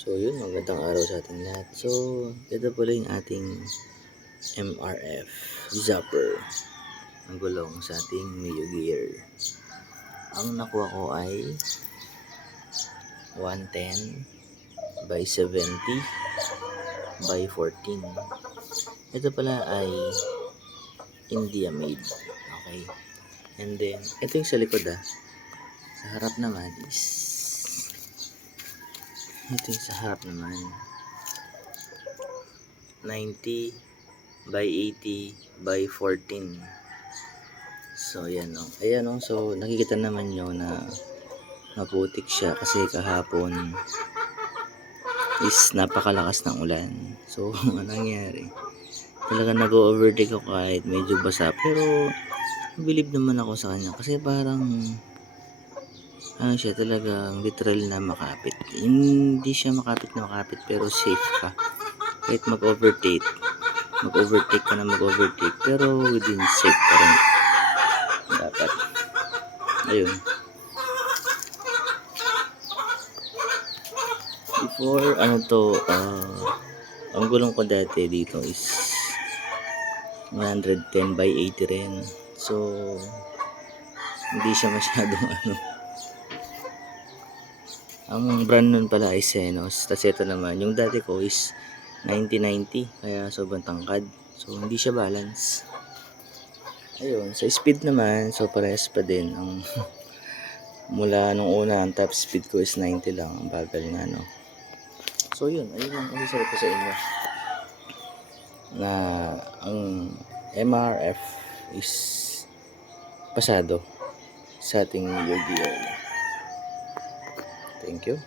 So yun, magandang araw sa ating lahat. So, ito pala yung ating MRF Zapper. Ang gulong sa ating Mio Gear. Ang nakuha ko ay 110 by 70 by 14. Ito pala ay India made. Okay. And then, ito yung sa likod Sa harap naman is ito yung sa harap naman 90 by 80 by 14. So ayan o. Ayan o. So nakikita naman nyo na maputik siya kasi kahapon is napakalakas ng ulan. So ano nangyari? Talaga nag-overtake ako kahit medyo basa. Pero believe naman ako sa kanya kasi parang ano siya, talagang literal na makapit. Hindi siya makapit na makapit pero safe ka. Kahit mag-overtake ka na mag-overtake pero within safe pa rin dapat. Ayun. Before ang gulong ko dati dito is 110 by 80 rin. So hindi siya masyadong ang brand nun pala ay Senos. Tapos ito naman, yung dati ko is 90-90. Kaya sobrang tangkad. So hindi siya balance. Ayun, sa speed naman, so parehas pa din. Ang mula nung una, ang top speed ko is 90 lang. Ang bagal nga, no? So yun, ayun lang ang sasabi ko sa inyo. Na ang MRF is pasado sa ating Mio Gear. Thank you.